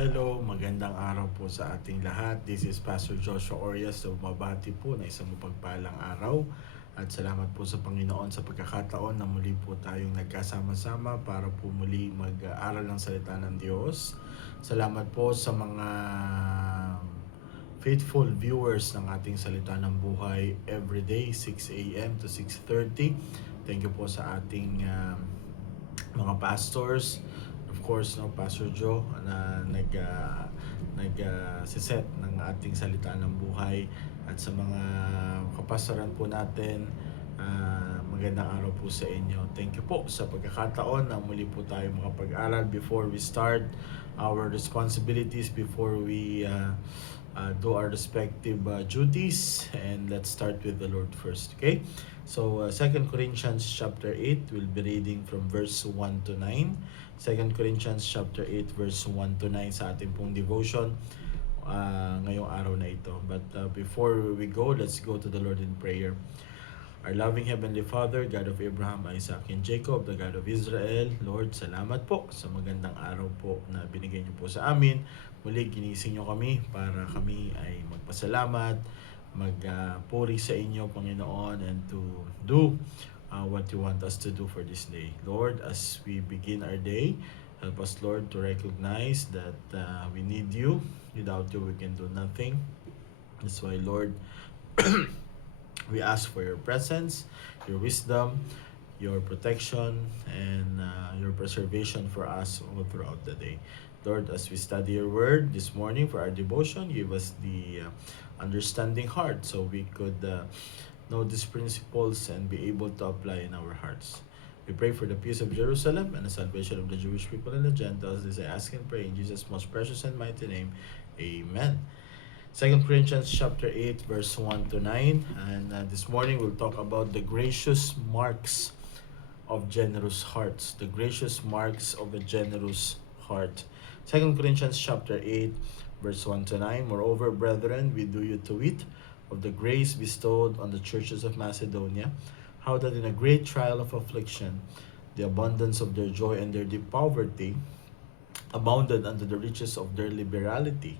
Hello, magandang araw po sa ating lahat. This is Pastor Joshua Orias. So, mabati po na isang mapagpalang araw. At salamat po sa Panginoon sa pagkakataon na muli po tayong nagkasama-sama para po muli mag-aaral ng salita ng Diyos. Salamat po sa mga faithful viewers ng ating salita ng buhay everyday 6 a.m. to 6:30. Thank you po sa ating mga pastors, of course, no, Pastor Joe na nag-set ng ating salita ng buhay, at sa mga kapastoran po natin, magandang araw po sa inyo. Thank you po sa pagkakataon na muli po tayo makapag-aral. Before we start our responsibilities, before we do our respective duties, and let's start with the Lord first, okay? So 2 Corinthians chapter 8, we'll be reading from verse 1 to 9. 2 Corinthians chapter 8 verse 1 to 9 sa ating pong devotion ngayong araw na ito. But before we go, let's go to the Lord in prayer. Our loving Heavenly Father, God of Abraham, Isaac, and Jacob, the God of Israel, Lord, salamat po sa magandang araw po na binigay niyo po sa amin. Muli, ginising niyo kami para kami ay magpasalamat, magpuri sa inyo, Panginoon, and to do what you want us to do for this day. Lord, as we begin our day, help us, Lord, to recognize that we need you. Without you, we can do nothing. That's why, Lord, we ask for your presence, your wisdom, your protection, and your preservation for us all throughout the day. Lord, as we study your word this morning for our devotion, give us the understanding heart so we could know these principles and be able to apply in our hearts. We pray for the peace of Jerusalem and the salvation of the Jewish people and the Gentiles. This I ask and pray in Jesus' most precious and mighty name. Amen. 2 Corinthians chapter 8 verse 1 to 9, and this morning we'll talk about the gracious marks of generous hearts. The gracious marks of a generous heart. 2 Corinthians chapter 8 verse 1 to 9. Moreover, brethren, we do you to wit of the grace bestowed on the churches of Macedonia, how that in a great trial of affliction, the abundance of their joy and their deep poverty abounded unto the riches of their liberality.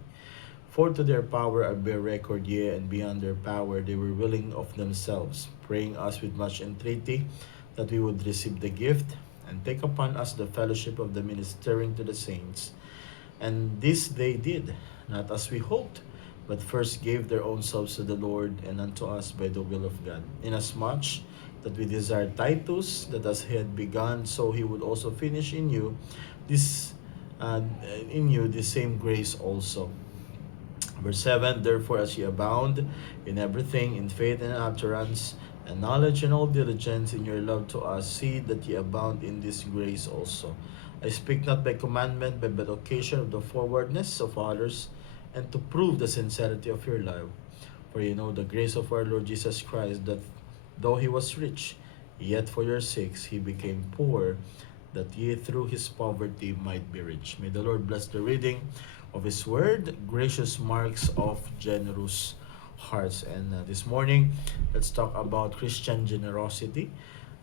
For to their power I bear record, yea, and beyond their power they were willing of themselves, praying us with much entreaty that we would receive the gift, and take upon us the fellowship of the ministering to the saints. And this they did, not as we hoped, but first gave their own selves to the Lord and unto us by the will of God. Inasmuch that we desire Titus, that as he had begun, so he would also finish in you this same grace also. Verse 7, therefore as ye abound in everything, in faith and utterance, and knowledge and all diligence, in your love to us, see that ye abound in this grace also. I speak not by commandment, but by occasion of the forwardness of others, and to prove the sincerity of your love. For you know the grace of our Lord Jesus Christ, that though he was rich, yet for your sakes he became poor, that ye through his poverty might be rich. May the Lord bless the reading of his word, gracious marks of generous hearts. And this morning, let's talk about Christian generosity,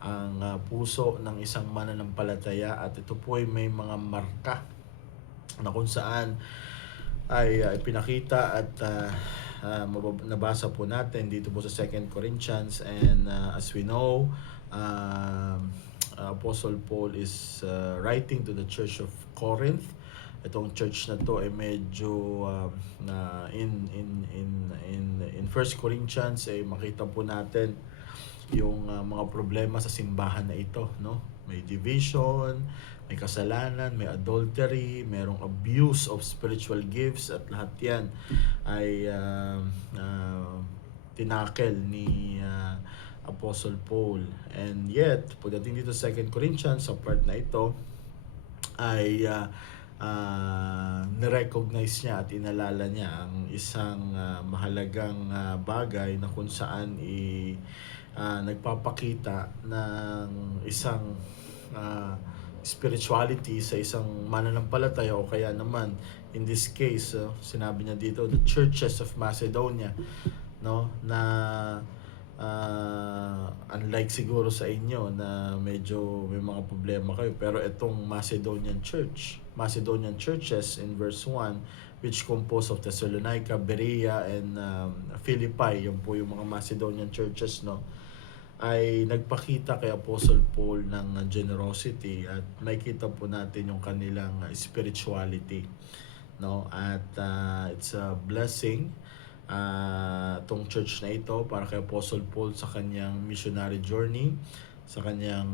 ang puso ng isang mananampalataya, at ito po ay may mga marka na kung saan ay pinakita at nabasa po natin dito po sa 2 Corinthians. And as we know, Apostle Paul is writing to the church of Corinth. Itong church na to ay medyo in 1 Corinthians ay makita po natin yung mga problema sa simbahan na ito, no? May division, may kasalanan, may adultery, merong abuse of spiritual gifts, at lahat yan ay tinakel ni Apostle Paul. And yet, pagdating dito sa 2 Corinthians, sa part na ito, ay nirecognize niya at inalala niya ang isang mahalagang bagay na kung saan nagpapakita ng isang spirituality sa isang mananampalataya, o kaya naman in this case sinabi niya dito the churches of Macedonia, no, na unlike siguro sa inyo na medyo may mga problema kayo, pero itong Macedonian church, Macedonian churches in verse 1, which composed of Thessalonica, Berea, and Philippi. Yung po yung mga Macedonian churches, no, ay nagpakita kay Apostle Paul ng generosity, at makita po natin yung kanilang spirituality, no, at it's a blessing tong church na ito para kay Apostle Paul sa kanyang missionary journey, sa kanyang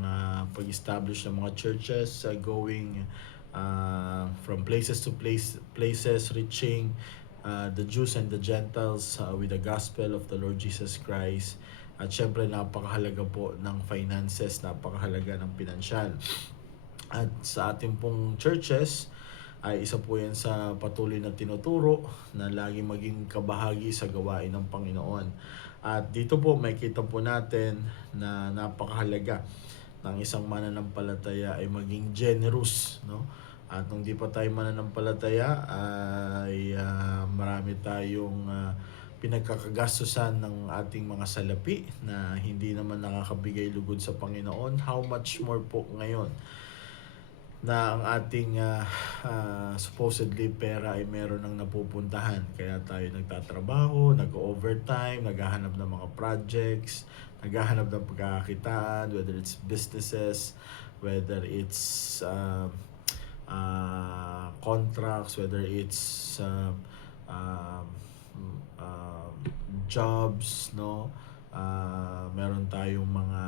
pag-establish ng mga churches, going from places to places, reaching the Jews and the Gentiles with the gospel of the Lord Jesus Christ. At syempre napakahalaga po ng finances, napakahalaga ng pinansyal. At sa ating pong churches ay isa po yan sa patuloy na tinuturo na lagi maging kabahagi sa gawain ng Panginoon. At dito po makikita po natin na napakahalaga ng isang mananampalataya ay maging generous, no? At nung di pa tayo mananampalataya ay marami tayong pinagkakagastusan ng ating mga salapi na hindi naman nakakabigay lugod sa Panginoon. How much more po ngayon na ang ating supposedly pera ay meron ng napupuntahan. Kaya tayo nagtatrabaho, nag-overtime, naghahanap ng mga projects, naghahanap ng pagkakakitaan, whether it's businesses, whether it's contracts, whether it's jobs, no? Meron tayong mga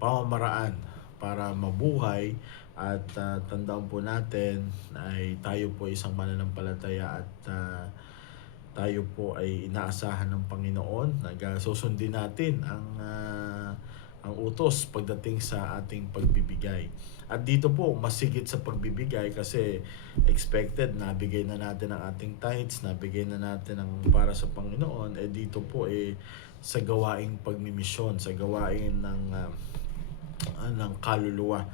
pamamaraan para mabuhay, at tandaan po natin ay tayo po isang mananampalataya, at tayo po ay inaasahan ng Panginoon. Susundin natin ang utos pagdating sa ating pagbibigay. At dito po masigit sa pagbibigay kasi expected nabigay na natin ang ating tithes, nabigay na natin ang para sa Panginoon. Dito po sa gawaing pagmimisyon, sa gawain ng kaluluwa.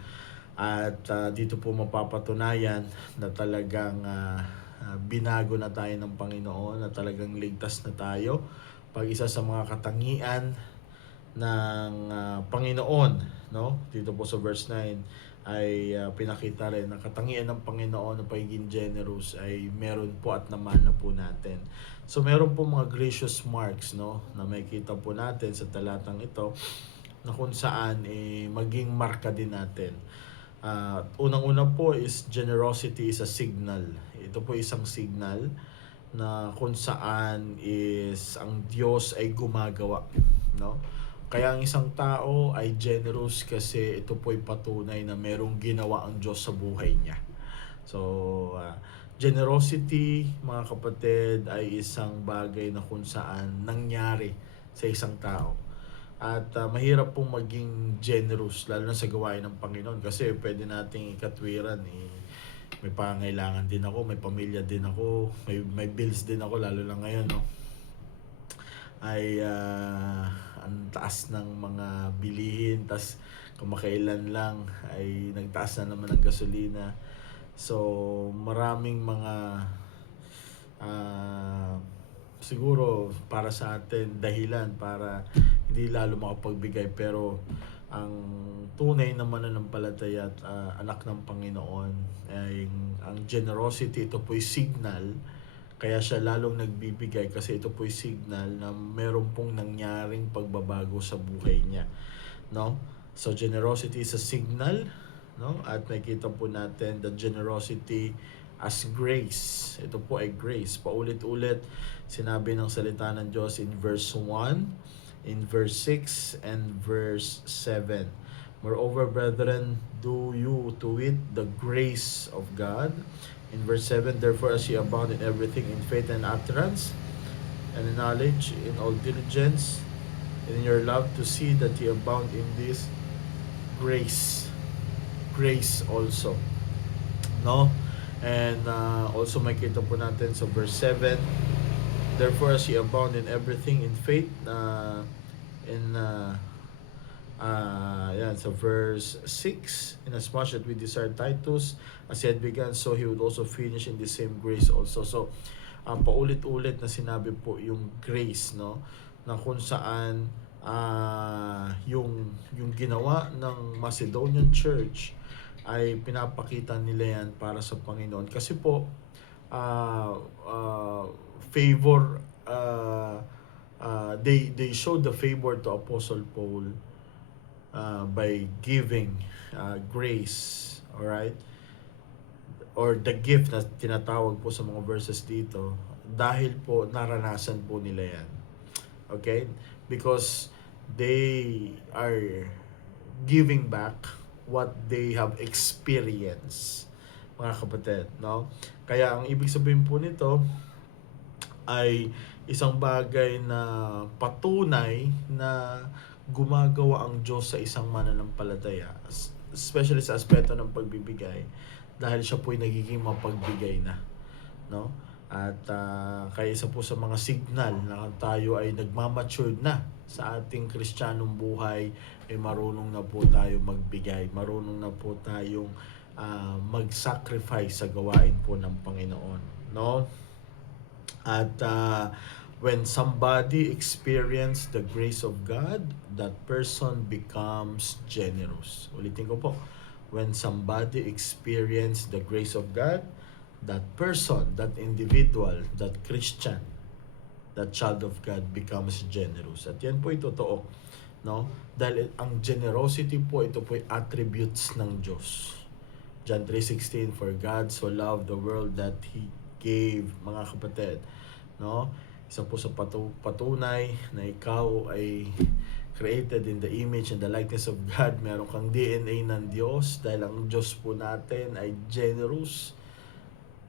At dito po mapapatunayan na talagang binago na tayo ng Panginoon, na talagang ligtas na tayo. Pag isa sa mga katangian ng Panginoon, no? Dito po sa verse 9 ay pinakita rin na katangian ng Panginoon na pagiging generous ay meron po at naman na po natin. So meron po mga gracious marks, no, na makikita po natin sa talatang ito, na kung saan maging marka din natin. Unang-una po is generosity is a signal. Ito po isang signal na kung saan is ang Diyos ay gumagawa, no? Kaya ang isang tao ay generous kasi ito po ay patunay na merong ginawa ang Diyos sa buhay niya. So, generosity, mga kapatid, ay isang bagay na kung saan nangyari sa isang tao. At mahirap pong maging generous, lalo na sa gawain ng Panginoon, kasi pwede nating ikatwiran. May pangailangan din ako, may pamilya din ako, may bills din ako, lalo lang ngayon, no? Ay ang taas ng mga bilihin, tas kamakailan lang ay nagtaas na naman ang gasolina. So maraming mga siguro para sa atin dahilan para hindi lalo makapagbigay, pero ang tunay na mananampalataya at anak ng Panginoon ay ang generosity, ito po'y signal. Kaya siya lalong nagbibigay kasi ito po'y signal na meron pong nangyaring pagbabago sa buhay niya, no? So generosity is a signal, no? At makita po natin the generosity as grace. Ito po ay grace. Paulit-ulit sinabi ng salita ng Diyos in verse 1, in verse 6, and verse 7. Moreover, brethren, do you to wit the grace of God. In verse 7, therefore as ye abound in everything, in faith and utterance, and in knowledge, in all diligence, and in your love, to see that ye abound in this grace. Grace also, no? And also makita po natin sa verse 7, therefore as ye abound in everything, in faith, so verse 6, inasmuch that we desire Titus as he had begun, so he would also finish in the same grace also. So paulit-ulit na sinabi po yung grace, no, na kung saan yung ginawa ng Macedonian church ay pinapakita nila yan para sa Panginoon. Kasi po, uh, uh, favor, they showed the favor to Apostle Paul by giving grace, alright? Or the gift na tinatawag po sa mga verses dito, dahil po naranasan po nila yan. Okay? Because they are giving back what they have experienced, mga kapatid, no? Kaya ang ibig sabihin po nito ay isang bagay na patunay na gumagawa ang Diyos sa isang mananampalataya, especially sa aspeto ng pagbibigay, dahil siya po'y nagiging mapagbigay na, no? At kaya isa po sa mga signal na tayo ay nagmamature na sa ating Kristiyanong buhay, ay marunong na po tayo magbigay, marunong na po tayong mag-sacrifice sa gawain po ng Panginoon, no? At when somebody experience the grace of God, that person becomes generous. Ulitin ko po, when somebody experience the grace of God, that person, that individual, that Christian, that child of God becomes generous. At yan po ay totoo, no? Dahil ang generosity po, ito po ay attributes ng Diyos. John 3:16, for God so loved the world that He gave, mga kapatid, no? Isa po sa patunay na ikaw ay created in the image and the likeness of God. Meron kang DNA ng Diyos, dahil ang Diyos po natin ay generous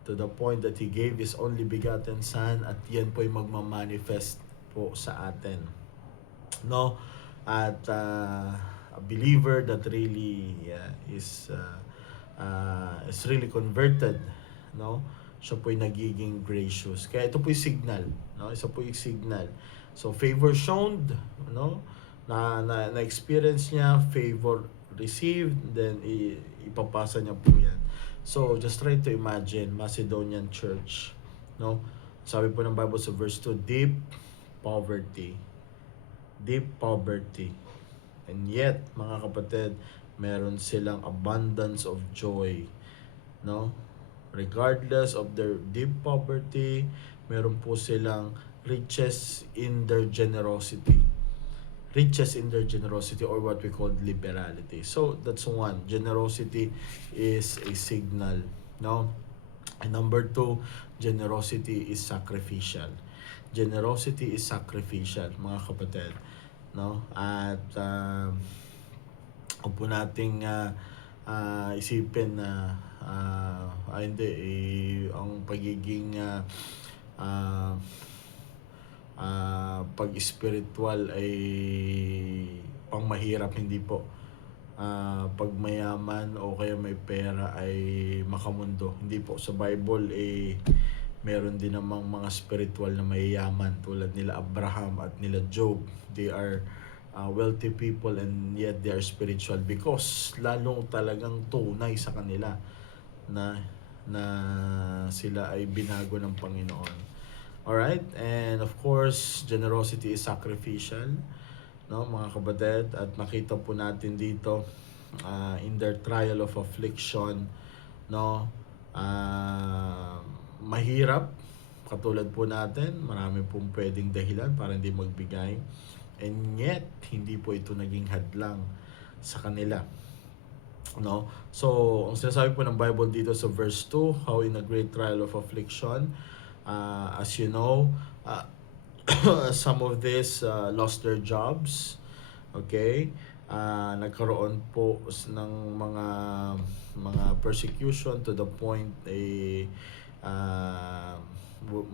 to the point that He gave His only begotten Son, at yan po ay magmamanifest po sa atin, no? At a believer that really is really converted, no? Siya po'y nagiging gracious. Kaya ito po'y signal, no? Isa po'y signal. So favor shown, no? Na experience niya, favor received, then ipapasa niya po yan. So just try to imagine Macedonian church, no? Sabi po ng Bible sa verse 2, deep poverty. Deep poverty. And yet, mga kapatid, meron silang abundance of joy, no? Regardless of their deep poverty, meron po silang riches in their generosity. Riches in their generosity, or what we call liberality. So that's one. Generosity is a signal, no? And number two, generosity is sacrificial. Generosity is sacrificial, mga kapatid, no? At huwag po nating isipin na hindi, ang pagiging pag-spiritual ay pangmahirap, hindi po. Pag mayaman o kaya may pera ay makamundo, hindi po. Sa Bible meron din namang mga spiritual na mayayaman tulad nila Abraham at nila Job. They are wealthy people, and yet they are spiritual because lalong talagang tunay sa kanila na sila ay binago ng Panginoon. Alright? And of course, generosity is sacrificial, no, mga kapatid? At nakita po natin dito in their trial of affliction, no, mahirap, katulad po natin, marami pong pwedeng dahilan para hindi magbigay, and yet hindi po ito naging hadlang sa kanila, no? So ang sinasabi po ng Bible dito sa verse 2, how in a great trial of affliction, as you know, some of this lost their jobs, okay? Nagkaroon po ng mga persecution to the point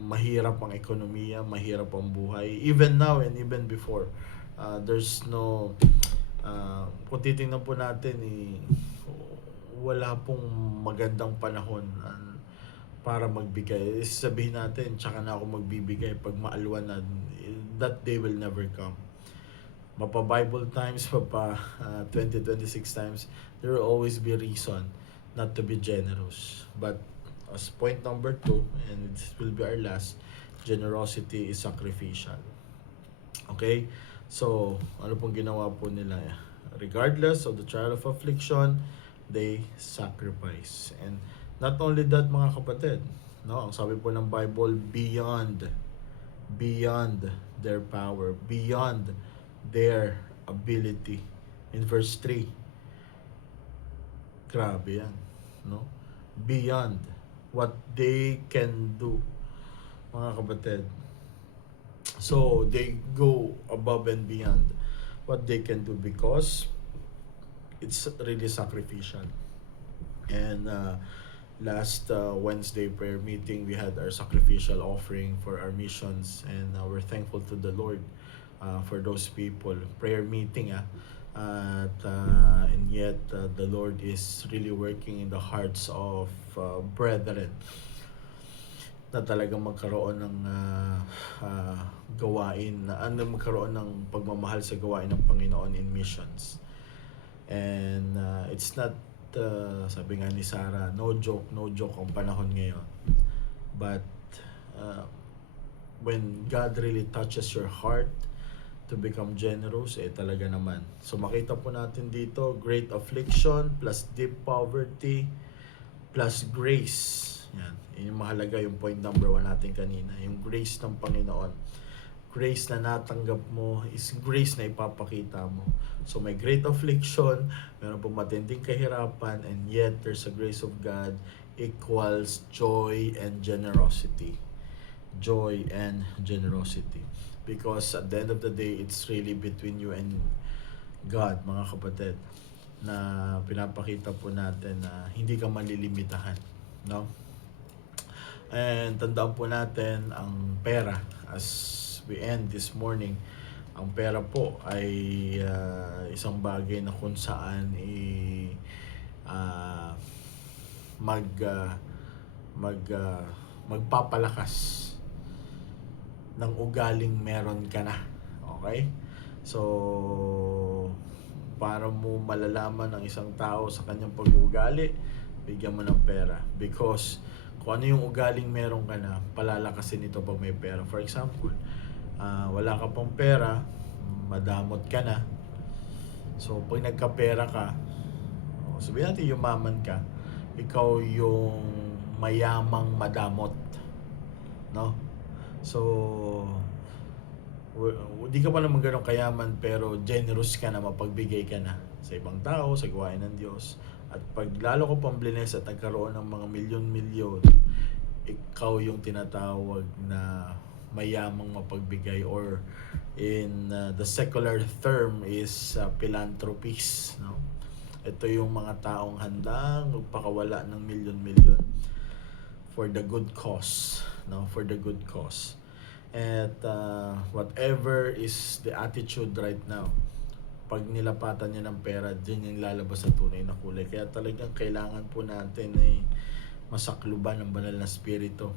mahirap ang ekonomiya, mahirap ang buhay. Even now and even before, there's no kung titingnan po natin, wala pong magandang panahon para magbigay. Sabihin natin, tsaka na ako magbibigay pag maalwan na, that day will never come. Mapa Bible times, mapa 20-26 times, there will always be reason not to be generous. But as point number 2, and this will be our last, generosity is sacrificial. Okay? So, ano pong ginawa po nila? Regardless of the trial of affliction, they sacrifice. And not only that, mga kapatid, no, ang sabi po ng Bible, beyond their power, beyond their ability. In verse 3, grabe yan, no? Beyond what they can do, mga kapatid. So, they go above and beyond what they can do because it's really sacrificial. And last Wednesday prayer meeting, we had our sacrificial offering for our missions, and we're thankful to the Lord for those people. Prayer meeting, and yet the Lord is really working in the hearts of brethren na talagang magkaroon ng gawain, magkaroon ng pagmamahal sa gawain ng Panginoon in missions. And it's not, sabi nga ni Sarah, no joke ang panahon ngayon. But when God really touches your heart to become generous, talaga naman. So makita po natin dito, great affliction plus deep poverty plus grace. Yan. Yung mahalaga, yung point number 1 natin kanina. Yung grace ng Panginoon. Grace na natanggap mo is grace na ipapakita mo. So may great affliction, meron po matinding kahirapan, and yet there's a grace of God equals joy and generosity. Joy and generosity. Because at the end of the day, it's really between you and God, mga kapatid, na pinapakita po natin na hindi ka malilimitahan, no? And tandaan po natin ang pera, as we end this morning, ang pera po ay isang bagay na kung saan magpapalakas ng ugaling meron ka na. Okay? So, para mo malalaman ng isang tao sa kanyang pag-uugali, bigyan mo ng pera. Because kung ano yung ugaling meron ka na, palalakasin ito pag may pera. For example, wala ka pang pera, madamot ka na. So, pag nagkapera ka, sabihin natin yumaman ka, ikaw yung mayamang madamot. No? So, di ka pa naman ganun kayaman, pero generous ka na, mapagbigay ka na sa ibang tao, sa gawain ng Diyos. At pag lalo ko pang blines at nagkaroon ng mga milyon-milyon, ikaw yung tinatawag na mayamang mapagbigay, or in the secular term is philanthropist, no? Ito yung mga taong handang magpakawala ng milyon-milyon for the good cause, no? For the good cause. At whatever is the attitude right now, pag nilapatan niya ng pera, dyan yung lalabas sa tunay na kulay. Kaya talagang kailangan po natin ay masakluban ng banal na spirito,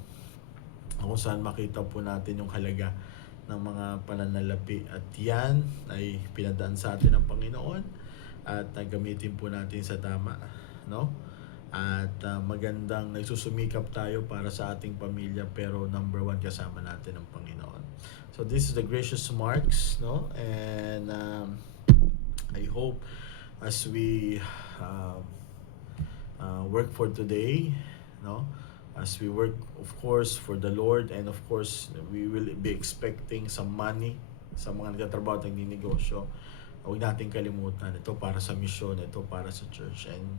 kung saan makita po natin yung halaga ng mga pananalapi. At yan ay pinadaan sa atin ng Panginoon, at gamitin po natin sa tama, no? At magandang nagsusumikap tayo para sa ating pamilya, pero number 1 kasama natin ang Panginoon. So this is the gracious marks, no? And I hope as we work for today, no? As we work, of course, for the Lord, and of course, we will be expecting some money sa mga nagtatrabaho at nagninegosyo. Huwag natin kalimutan, ito para sa misyon, ito para sa church. And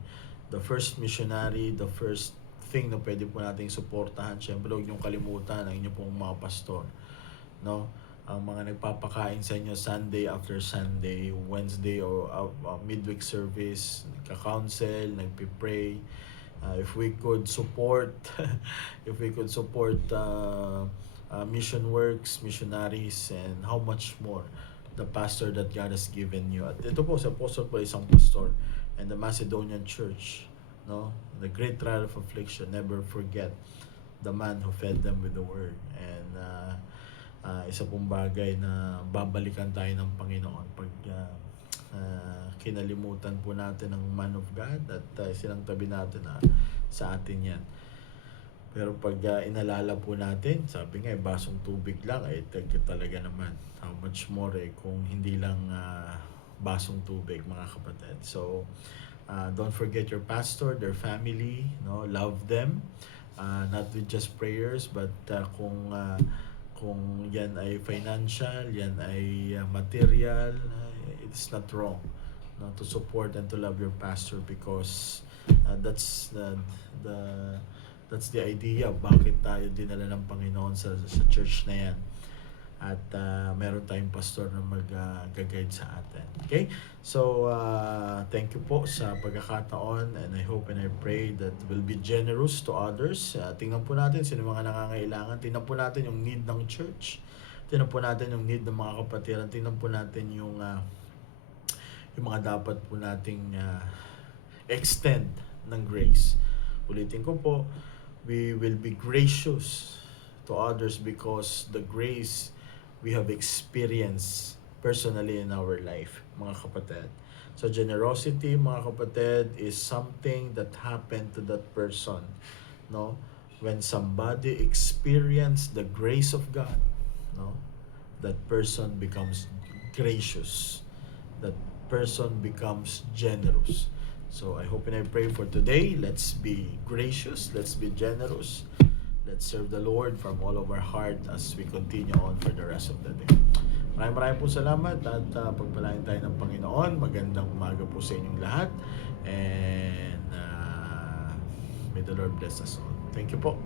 the first missionary, the first thing na pwede po nating suportahan, syempre huwag niyong kalimutan ang inyong pong mga pastor, no? Ang mga nagpapakain sa inyo Sunday after Sunday, Wednesday or midweek service, nagka-counsel, nagpi-pray. If we could support mission works, missionaries, and how much more the pastor that God has given you. At ito po, si Apostle po isang pastor, and the Macedonian church, no? The great trial of affliction, never forget the man who fed them with the word. And isa pong bagay na babalikan tayo ng Panginoon pag kinalimutan po natin ang man of God, at silang tabi natin sa atin yan. Pero pag inalala po natin, sabi nga, basong tubig lang, talaga naman. How much more kung hindi lang basong tubig, mga kapatid. So, Don't forget your pastor, their family, no, love them. Not with just prayers, but kung yan ay financial, yan ay material, it's not wrong, no, to support and to love your pastor, because that's the that's the idea bakit tayo dinala ng Panginoon sa church na yan. At meron tayong pastor na mag-guide sa atin. Okay? So, thank you po sa pagkakataon, and I hope and I pray that we'll be generous to others. Tingnan po natin sino mga nangangailangan. Tingnan po natin yung need ng church. Tingnan po natin yung need ng mga kapatiran. Tingnan po natin yung mga dapat po nating extend ng grace. Ulitin ko po, we will be gracious to others because the grace we have experienced personally in our life, mga kapatid. So generosity, mga kapatid, is something that happened to that person, no? When somebody experienced the grace of God, no? That person becomes gracious. That person becomes generous. So I hope and I pray for today, let's be gracious, let's be generous. Let's serve the Lord from all of our heart as we continue on for the rest of the day. Maraming po salamat at pagpalain tayo ng Panginoon. Magandang umaga po sa inyong lahat. And may the Lord bless us all. Thank you po.